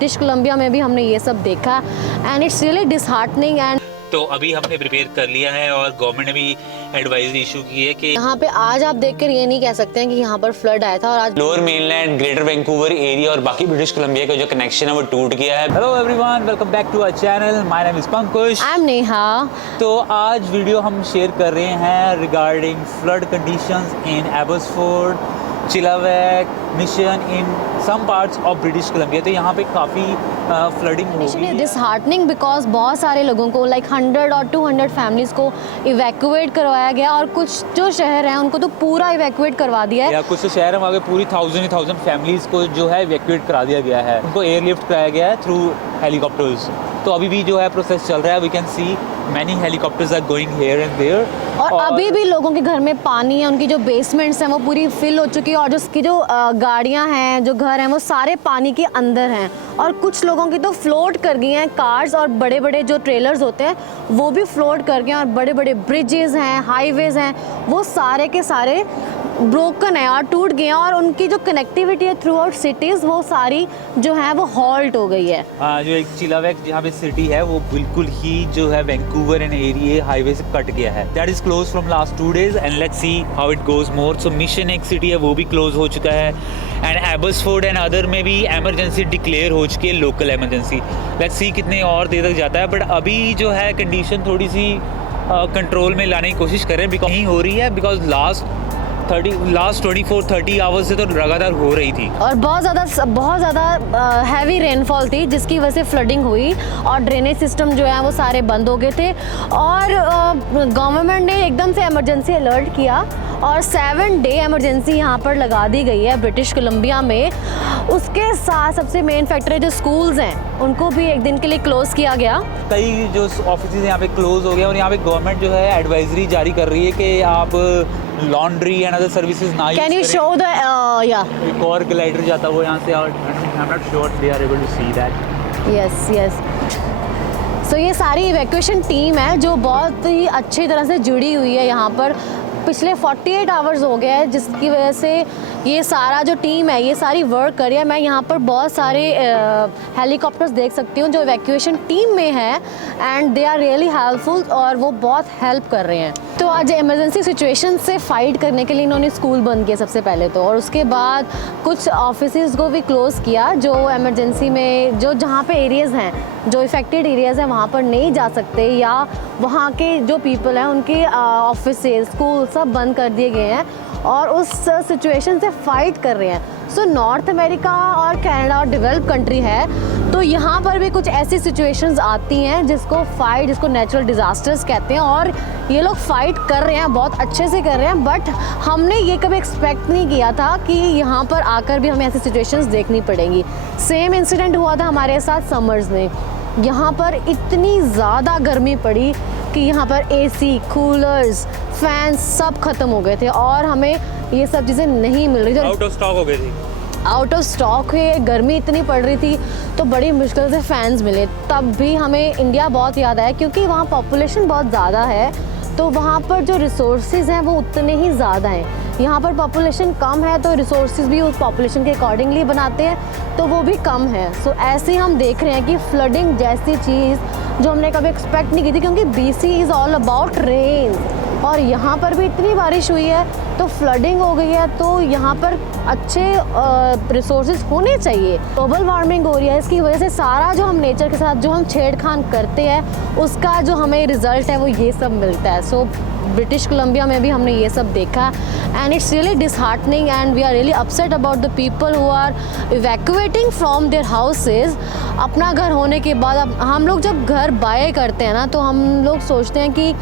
British Columbia में भी हमने ये सब देखा and it's really disheartening. And तो अभी हमने प्रिपेयर कर लिया है और गवर्नमेंट ने भी एडवाइजरी इशू की है कि यहाँ पे आज आप देखकर ये नहीं कह सकते हैं कि यहाँ पर फ्लड आया था। और आज lower mainland, greater Vancouver area और बाकी ब्रिटिश कोलंबिया का जो कनेक्शन है वो टूट गया है। Hello everyone, welcome back to our channel. My name is Pankaj. I am Neha. तो आज वीडियो हम शेयर कर रहे हैं regarding flood conditions in Abbotsford, Chilliwack, Mission in some parts of British Columbia. तो यहाँ पे काफ़ी फ्लडिंग हो गई है। डिसहार्टनिंग बिकॉज बहुत सारे लोगों को लाइक 100 और 200 फैमिलीज को इवैक्यूएट करवाया गया और कुछ जो शहर हैं उनको तो पूरा इवैक्यूएट करवा दिया है। या कुछ शहर में आगे पूरी 1000 फैमिलीज को जो है इवैक्यूएट करा दिया गया है, उनको एयरलिफ्ट कराया गया है थ्रू हेलीकॉप्टर्स। तो अभी भी जो है प्रोसेस चल रहा है। We can see many helicopters are going here and there. और अभी भी लोगों के घर में पानी है, उनकी जो बेसमेंट्स हैं वो पूरी फिल हो चुकी है और जिसकी जो गाड़ियां हैं, जो घर हैं, वो सारे पानी के अंदर हैं। और कुछ लोगों की तो फ्लोट कर गई हैं कार्स, और बड़े बड़े जो ट्रेलर्स होते हैं वो भी फ्लोट कर गए हैं। और बड़े बड़े ब्रिजेस हैं, हाईवेज हैं, वो सारे के सारे ब्रोकन है और टूट गए हैं। और उनकी जो कनेक्टिविटी है थ्रू आउट सिटीज़ वो सारी जो है वो हॉल्ट हो गई है। हाँ, जो एक चिलावेक जहाँ पे सिटी है वो बिल्कुल ही जो है वैंकूवर एंड एरिया हाईवे से कट गया है। That is close from last 2 days and let's see how it goes more. So mission एक सिटी है वो भी क्लोज हो चुका है एंड एबोसफोर्ड एंड अदर में भी एमरजेंसी डिक्लेयर हो चुकी है, लोकल एमरजेंसी। लेट्स सी कितने और देर तक जाता है, बट अभी जो है कंडीशन थोड़ी सी कंट्रोल में लाने की कोशिश कर रहे हैं। बिकॉज नहीं हो रही है, बिकॉज लास्ट 24-30 आवर्स से तो लगातार हो रही थी और बहुत ज़्यादा हैवी रेनफॉल थी जिसकी वजह से फ्लडिंग हुई और ड्रेनेज सिस्टम जो है वो सारे बंद हो गए थे। और गवर्नमेंट ने एकदम से इमरजेंसी अलर्ट किया और 7 डे इमरजेंसी यहाँ पर लगा दी गई है ब्रिटिश कोलंबिया में। उसके साथ सबसे मेन फैक्टर है जो स्कूल्स हैं उनको भी एक दिन के लिए क्लोज किया गया। कई जो ऑफिस यहाँ पे क्लोज हो गए और यहाँ पे गवर्नमेंट जो है एडवाइजरी जारी कर रही है कि आप लॉन्ड्री एंड अदर सर्विसेज ना यूज करें। कैन यू शो द या एक और ग्लाइडर जाता है वो यहाँ से, और I am not sure they are able to see that. Yes. So ये सारी इवैक्यूएशन टीम है जो बहुत ही अच्छी तरह से जुड़ी हुई है यहाँ पर। पिछले 48 आवर्स हो गए हैं जिसकी वजह से ये सारा जो टीम है ये सारी वर्क कर रही है। मैं यहाँ पर बहुत सारे हेलीकॉप्टर्स देख सकती हूँ जो इवैक्यूएशन टीम में है and they are really helpful और वो बहुत हेल्प कर रहे हैं। तो आज इमरजेंसी सिचुएशन से फाइट करने के लिए इन्होंने स्कूल बंद किया सबसे पहले तो, और उसके बाद कुछ ऑफिसेज को भी क्लोज़ किया जो इमरजेंसी में जो जहाँ पे एरियाज़ हैं, जो इफ़ेक्टेड एरियाज़ हैं वहाँ पर नहीं जा सकते, या वहाँ के जो पीपल हैं उनके ऑफिसेज, स्कूल सब बंद कर दिए गए हैं और उस सिचुएशन से फाइट कर रहे हैं। सो नॉर्थ अमेरिका और कनाडा और डेवलप कंट्री है तो यहाँ पर भी कुछ ऐसी सिचुएशंस आती हैं जिसको नेचुरल डिज़ास्टर्स कहते हैं और ये लोग फाइट कर रहे हैं, बहुत अच्छे से कर रहे हैं। बट हमने ये कभी एक्सपेक्ट नहीं किया था कि यहाँ पर आकर भी हमें ऐसी सिचुएशंस देखनी पड़ेंगी। सेम इंसिडेंट हुआ था हमारे साथ समर्स में। यहाँ पर इतनी ज़्यादा गर्मी पड़ी कि यहाँ पर एसी, कूलर्स, फैंस सब ख़त्म हो गए थे और हमें ये सब चीज़ें नहीं मिल रही थी। आउट ऑफ स्टॉक हो गई थी। आउट ऑफ स्टॉक है, गर्मी इतनी पड़ रही थी तो बड़ी मुश्किल से फैंस मिले। तब भी हमें इंडिया बहुत याद आया क्योंकि वहाँ पॉपुलेशन बहुत ज़्यादा है तो वहाँ पर जो रिसोर्सेज हैं वो उतने ही ज़्यादा हैं। यहाँ पर पॉपुलेशन कम है तो रिसोर्सेज भी उस पॉपुलेशन के अकॉर्डिंगली बनाते हैं तो वो भी कम है। सो ऐसे ही हम देख रहे हैं कि फ्लडिंग जैसी चीज़ जो हमने कभी एक्सपेक्ट नहीं की थी, क्योंकि BC is all about rain और यहाँ पर भी इतनी बारिश हुई है तो फ्लडिंग हो गई है। तो यहाँ पर अच्छे रिसोर्सेज होने चाहिए। ग्लोबल वार्मिंग हो रही है, इसकी वजह से सारा जो हम नेचर के साथ जो हम छेड़खान करते हैं उसका जो हमें रिज़ल्ट है वो ये सब मिलता है। सो ब्रिटिश कोलंबिया में भी हमने ये सब देखा and it's really disheartening and we are really upset about the people who are evacuating from their houses. अपना घर होने के बाद अब हम लोग जब घर बाय करते हैं ना तो हम लोग सोचते हैं कि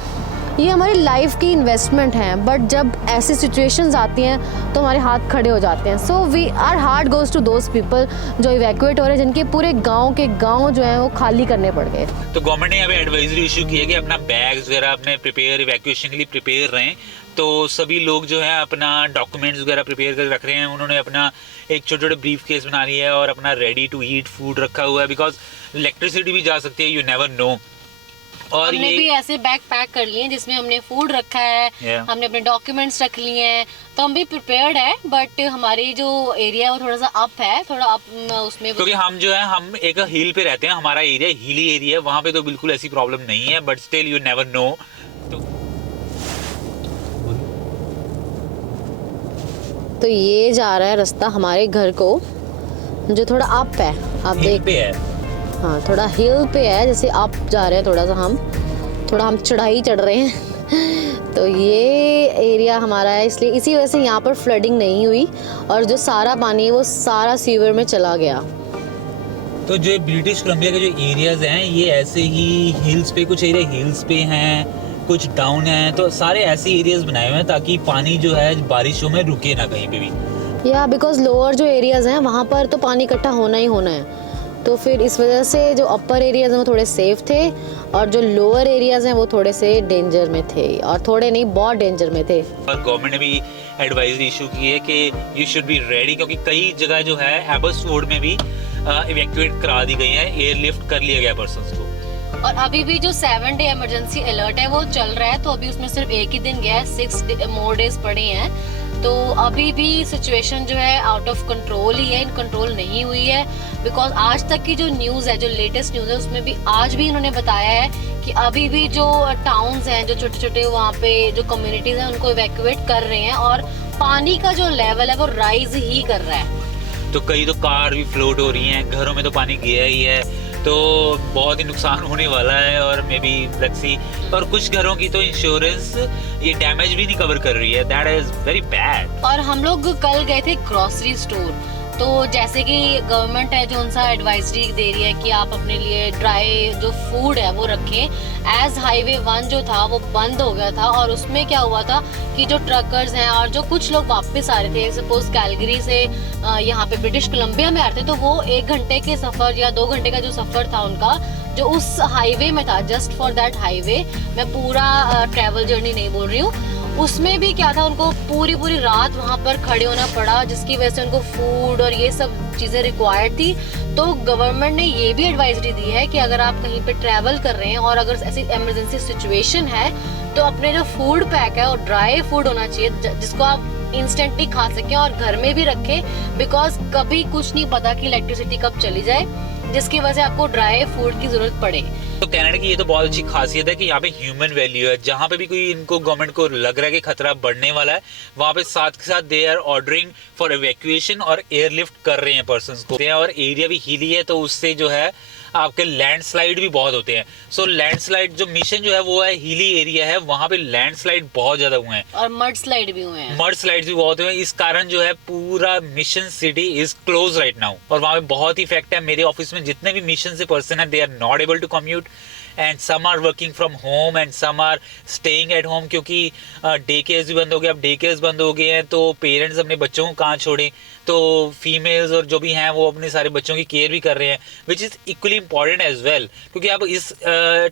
ये हमारी लाइफ की इन्वेस्टमेंट है, बट जब ऐसी सिचुएशंस आती हैं तो हमारे हाथ खड़े हो जाते हैं। So we are heart goes to those people जो इवैक्यूएट हो रहे हैं, जिनके पूरे गांव जो हैं वो खाली करने पड़ गए। तो गवर्नमेंट ने यहाँ पे एडवाइजरी इशू की है कि अपना बैग्स वगैरह अपने इवैक्यूएशन के लिए प्रिपेयर रहें। तो सभी लोग जो है अपना डॉक्यूमेंट्स वगैरह प्रिपेयर कर रख रहे हैं। उन्होंने अपना एक छोटे ब्रीफ केस बना लिया है और अपना रेडी टू ईट फूड रखा हुआ है, बिकॉज इलेक्ट्रिसिटी भी जा सकती है, यू नेवर नो। और हमने भी ऐसे बैग पैक कर लिए हैं जिसमें हमने फूड रखा है, Yeah. हमने अपने डॉक्यूमेंट्स रख लिए हैं, तो हम भी प्रिपेयर्ड है। बट हमारी जो एरिया है वो थोड़ा सा अप है, थोड़ा अप उसमें क्योंकि हम जो है हम एक हिल पे रहते हैं, हमारा एरिया हिली एरिया है, वहाँ पे तो बिल्कुल ऐसी प्रॉब्लम नहीं है, but still you never know. तो ये जा रहा है रास्ता हमारे घर को, जो थोड़ा अप है, आप हिल देख, पे है। हाँ थोड़ा हिल पे है, जैसे अप जा रहे हैं थोड़ा सा, हम चढ़ाई चढ़ रहे हैं। तो ये एरिया हमारा है, इसलिए इसी वजह से यहाँ पर फ्लडिंग नहीं हुई, और जो सारा पानी है वो सारा सीवर में चला गया। तो जो ब्रिटिश कोलंबिया के जो एरियाज हैं ये ऐसे ही हिल्स पे, कुछ एरिया हिल्स पे हैं, कुछ डाउन है, तो सारे ऐसे एरियाज बनाए हुए हैं ताकि पानी जो है बारिशों में रुके ना कहीं पे भी। या बिकॉज लोअर जो एरियाज हैं वहाँ पर तो पानी इकट्ठा होना ही होना है, तो फिर इस वजह से जो अपर एरियाज हैं वो थोड़े सेफ थे, और जो लोअर एरियाज हैं वो थोड़े से डेंजर में थे, और थोड़े नहीं बहुत डेंजर में थे। और गवर्नमेंट ने भी एडवाइजरी इशू की है कि यू शुड बी रेडी, क्योंकि कई जगह जो है एबसफोर्ड में भी इवैक्यूएट करा दी गई है, एयरलिफ्ट कर लिया गया पर्सन्स को। और अभी भी जो 7 डे इमरजेंसी अलर्ट है वो चल रहा है, तो अभी उसमें सिर्फ एक ही दिन गया है, 6 मोर डेज पड़े हैं, तो अभी भी सिचुएशन जो है आउट ऑफ कंट्रोल ही है, इन कंट्रोल नहीं हुई है। बिकॉज आज तक की जो न्यूज़ है, जो लेटेस्ट न्यूज़ है, उसमें भी आज भी इन्होंने बताया है कि अभी भी जो टाउन्स हैं, जो छोटे छोटे वहाँ पे जो कम्युनिटीज हैं, उनको इवैक्यूएट कर रहे हैं, और पानी का जो लेवल है वो राइज ही कर रहा है। तो कई तो कार भी फ्लोट हो रही हैं, घरों में तो पानी गया ही है, तो बहुत ही नुकसान होने वाला है, और मे बी लेट्स सी। और कुछ घरों की तो इंश्योरेंस ये डैमेज भी नहीं कवर कर रही है, दैट इज वेरी बैड। और हम लोग कल गए थे ग्रोसरी स्टोर, तो जैसे कि गवर्नमेंट है जो उनसा एडवाइजरी दे रही है कि आप अपने लिए ड्राई जो फूड है वो रखें। एज हाईवे 1 जो था वो बंद हो गया था, और उसमें क्या हुआ था कि जो ट्रकर्स हैं और जो कुछ लोग वापस आ रहे थे, सपोज कैलगरी से यहाँ पे ब्रिटिश कोलंबिया में आ रहे थे, तो वो 1 घंटे के सफ़र या 2 घंटे का जो सफ़र था उनका, जो उस हाईवे में था, जस्ट फॉर दैट हाईवे, मैं पूरा ट्रैवल जर्नी नहीं बोल रही हूँ, उसमें भी क्या था, उनको पूरी रात वहाँ पर खड़े होना पड़ा, जिसकी वजह से उनको फूड और ये सब चीज़ें रिक्वायर्ड थी। तो गवर्नमेंट ने ये भी एडवाइजरी दी है कि अगर आप कहीं पे ट्रैवल कर रहे हैं और अगर ऐसी इमरजेंसी सिचुएशन है, तो अपने जो फूड पैक है और ड्राई फूड होना चाहिए, जिसको आप इंस्टेंटली खा सकें और घर में भी रखें, बिकॉज कभी कुछ नहीं पता कि इलेक्ट्रिसिटी कब चली जाए, जिसकी वजह से आपको ड्राई फूड की जरूरत पड़े। तो कनाडा की ये तो बहुत अच्छी खासियत है कि यहाँ पे ह्यूमन वैल्यू है, जहाँ पे भी कोई इनको गवर्नमेंट को लग रहा है कि खतरा बढ़ने वाला है, वहाँ पे साथ के साथ they are ordering for evacuation और एयरलिफ्ट कर रहे हैं पर्सन्स को। और एरिया भी हिली है, तो उससे जो है आपके लैंडस्लाइड भी बहुत होते हैं। सो लैंडस्लाइड जो मिशन जो है वो है हिली एरिया है, वहाँ पे लैंडस्लाइड बहुत ज्यादा हुए हैं, और मड स्लाइड भी हुए हैं। मड स्लाइड्स भी बहुत हुए हैं। इस कारण जो है पूरा mission city is close right now, और वहाँ पे बहुत इफेक्ट है। मेरे ऑफिस में जितने भी मिशन से पर्सन है, they are not able to commute, and some are working from home and some are staying at home, क्योंकि डे केयर्स भी बंद हो गए। अब डे केयर्स बंद हो गए हैं तो पेरेंट्स अपने बच्चों को कहाँ छोड़ें, तो फीमेल्स और जो भी हैं वो अपने सारे बच्चों की केयर भी कर रहे हैं, which is equally important as well, क्योंकि आप इस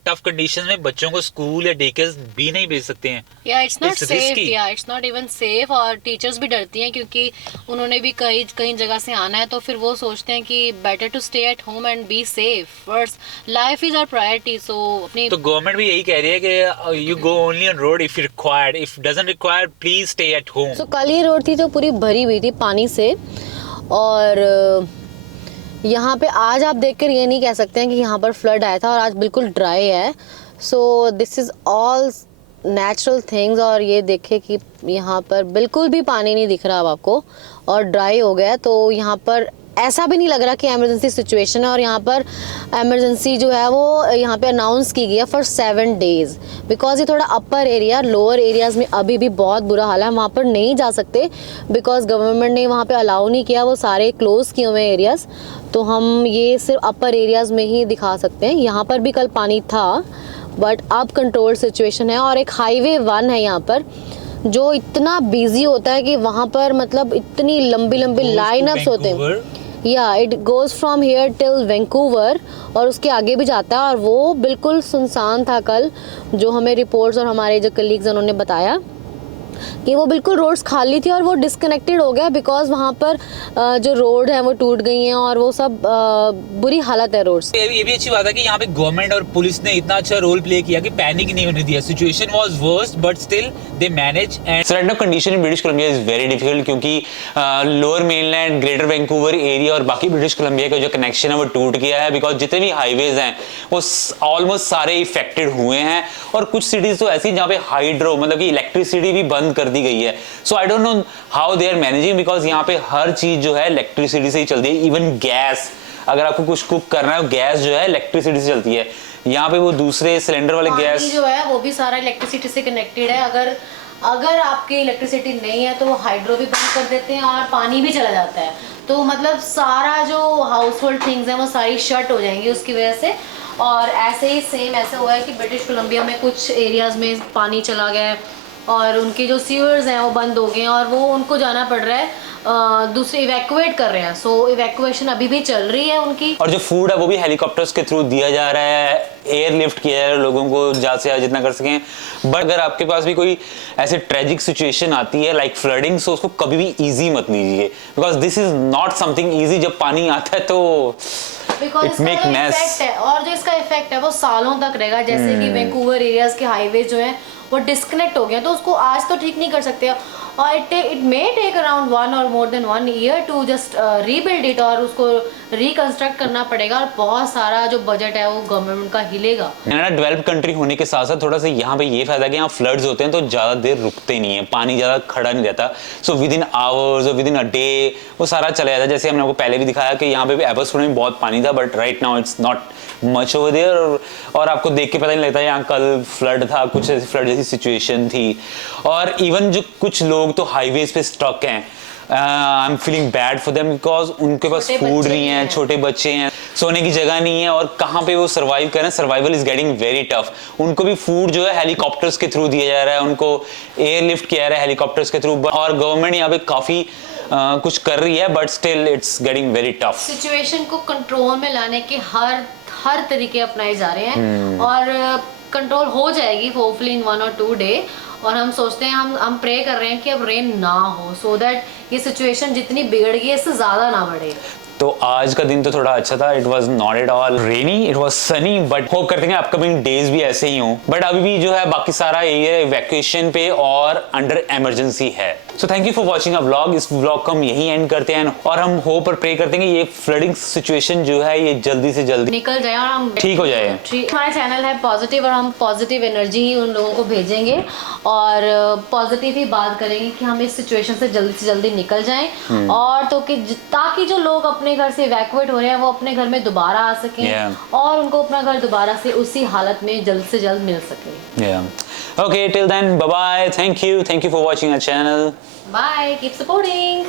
टफ कंडीशन में बच्चों को स्कूल या डे केयर्स भी नहीं भेज सकते हैं। या इट्स नॉट सेफ, या इट्स नॉट इवन सेफ, और टीचर्स भी डरती हैं क्योंकि उन्होंने भी कई जगह से आना है, तो फिर वो सोचते हैं कि better to stay at home and be safe first, life is our priority. So अपनी तो गवर्नमेंट भी यही कह रही है कि you go only on road if required, if doesn't require please stay at home. So कल ये रोड थी जो पूरी भरी हुई थी पानी से, और यहाँ पे आज आप देखकर ये नहीं कह सकते हैं कि यहाँ पर फ्लड आया था, और आज बिल्कुल ड्राई है। So this is all natural things, और ये देखे कि यहाँ पर बिल्कुल भी पानी नहीं दिख रहा अब आपको, और ड्राई हो गया। तो यहाँ पर ऐसा भी नहीं लग रहा कि इमरजेंसी सिचुएशन है, और यहाँ पर इमरजेंसी जो है वो यहाँ पे अनाउंस की गई है फॉर 7 डेज, बिकॉज ये थोड़ा अपर एरिया, लोअर एरियाज़ में अभी भी बहुत बुरा हाल है, हम वहाँ पर नहीं जा सकते बिकॉज गवर्नमेंट ने वहाँ पे अलाउ नहीं किया, वो सारे क्लोज़ किए हुए एरियाज़, तो हम ये सिर्फ अपर एरियाज़ में ही दिखा सकते हैं। यहाँ पर भी कल पानी था, बट अब कंट्रोल सिचुएशन है। और एक हाईवे 1 है यहाँ पर जो इतना बिजी होता है कि वहाँ पर मतलब इतनी लंबी लाइनअप्स होते हैं। या it goes from here till Vancouver, और उसके आगे भी जाता है, और वो बिल्कुल सुनसान था कल, जो हमें रिपोर्ट्स और हमारे जो कलीग्स उन्होंने बताया। कि वो बिल्कुल रोड्स खाली थी और वो डिस्कनेक्टेड हो गया बिकॉज वहाँ पर जो रोड है वो टूट गई हैं और वो सब बुरी हालत है रोड्स। ये भी अच्छी बात है कि यहाँ पे गवर्नमेंट और पुलिस ने इतना अच्छा रोल प्ले किया कि पैनिक नहीं होने दिया। Situation was worst but still they manage. And so right now condition in British Columbia is very difficult क्योंकि lower mainland, greater Vancouver area और बाकी ब्रिटिश कोलंबिया का जो कनेक्शन है वो टूट गया है बिकॉज जितने भी हाईवेज हैं वो ऑलमोस्ट सारे इफेक्टेड हुए हैं और कुछ सिटीज तो ऐसी जहाँ पे हाइड्रो मतलब कि इलेक्ट्रिसिटी भी बंद कर दी गई है। So I don't know how they are managing because यहाँ पे हर चीज जो है इलेक्ट्रिसिटी से ही चलती है। इवन गैस, अगर आपको कुछ कुक करना है गैस जो है इलेक्ट्रिसिटी से चलती है। यहाँ पे वो दूसरे सिलेंडर वाले गैस जो है वो भी सारा इलेक्ट्रिसिटी से कनेक्टेड है। अगर आपकी इलेक्ट्रिसिटी नहीं है तो वो हाइड्रो भी बंद कर देते हैं और पानी भी चला जाता है। तो मतलब सारा जो हाउस होल्ड थिंग्स हैं वो सारी शट हो जाएंगी उसकी वजह से। और ऐसे ही सेम ऐसा हुआ है कि ब्रिटिश कोलंबिया में कुछ एरियाज़ में पानी चला गया है और उनके जो सीवर्स हैं वो बंद हो गए हैं और वो उनको जाना पड़ रहा है, दूसरे इवैक्यूएट कर रहे हैं। सो इवैक्यूएशन अभी भी चल रही है उनकी। और जो फूड है वो भी हेलीकॉप्टर्स के थ्रू दिया जा रहा है, एयर लिफ्ट किया है लोगों को ज़्यादा से ज़्यादा जितना कर सकें। बट अगर आपके पास भी कोई ऐसे ट्रेजिक सिचुएशन आती है लाइक फ्लडिंग, सो उसको कभी भी ईजी मत लीजिए because this is not something easy. जब पानी आता है तो इट मेक मैस है और जो इसका इफेक्ट है वो सालों तक रहेगा। जैसे कि वैंकूवर एरियाज के हाईवे जो हैं वो डिस्कनेक्ट हो गए तो उसको आज तो ठीक नहीं कर सकते और इट मे टेक अराउंड 1 और more than 1 year to just rebuild it और उसको रिकंस्ट्रक्ट करना पड़ेगा और बहुत सारा जो बजट है वो गवर्नमेंट का हिलेगा। कनाडा डेवलप्ड कंट्री होने के साथ साथ थोड़ा सा यहाँ पे ये फायदा है कि यहाँ फ्लड्स होते हैं तो ज़्यादा देर रुकते नहीं है, पानी ज़्यादा खड़ा नहीं रहता। सो विद इन आवर्स और विद इन अ डे वो सारा चला जाता है। जैसे हमने आपको पहले भी दिखाया कि यहाँ पे भी एबर्सफोर्ड में बहुत पानी था but right now it's not much over there और आपको देख के पता नहीं लगता यहाँ कल फ्लड था, कुछ ऐसी फ्लड जैसी सिचुएशन थी। और इवन जो कुछ लोग तो हाईवेज पे स्टक हैं, I am feeling bad for them because उनके पास फूड नहीं है, छोटे बच्चे हैं, सोने की जगह नहीं है और कहाँ पे वो सर्वाइव करें। Survival is getting very tough. उनको भी फूड जो है हेलीकॉप्टर्स के थ्रू दिया जा रहा है, उनको एयर लिफ्ट किया जा रहा है हेलीकॉप्टर्स के थ्रू और गवर्नमेंट यहाँ पे काफ़ी कुछ कर रही है but still it's getting very tough. Situation को कंट्रोल में लाने के हर तरीके अपनाए जा रहे हैं और कंट्रोल हो जाएगी होपफुली इन 1 और 2 डे। और हम सोचते हैं हम प्रे कर रहे हैं कि अब रेन ना हो सो दैट ये सिचुएशन जितनी बिगड़ गई है इससे ज़्यादा ना बढ़े। तो आज का दिन तो थोड़ा अच्छा था। It was not at all rainy, it was Sunny but hope करते हैं अपकमिंग डेज भी ऐसे ही हों। बट अभी भी जो है बाकी सारा एरिया इवैक्यूएशन पे और अंडर इमरजेंसी है। So thank you for watching a vlog. इस व्लॉग को हम यही एंड करते हैं और हम होप और प्रे करते हैं कि ये फ्लडिंग सिचुएशन जो है ये जल्दी से जल्दी निकल जाए और हम ठीक हो जाए। हमारा चैनल है पॉजिटिव और हम पॉजिटिव एनर्जी ही उन लोगों को भेजेंगे और पॉजिटिव ही बात करेंगे कि हम इस सिचुएशन से जल्दी निकल जाएं और तो कि ताकि जो लोग अपने घर से इवैक्यूएट हो रहे हैं वो अपने घर में दोबारा आ सकें और उनको अपना घर दोबारा से उसी हालत में जल्द से जल्द मिल सके। Okay, till then, bye bye. Thank you for watching our channel. Bye, keep supporting.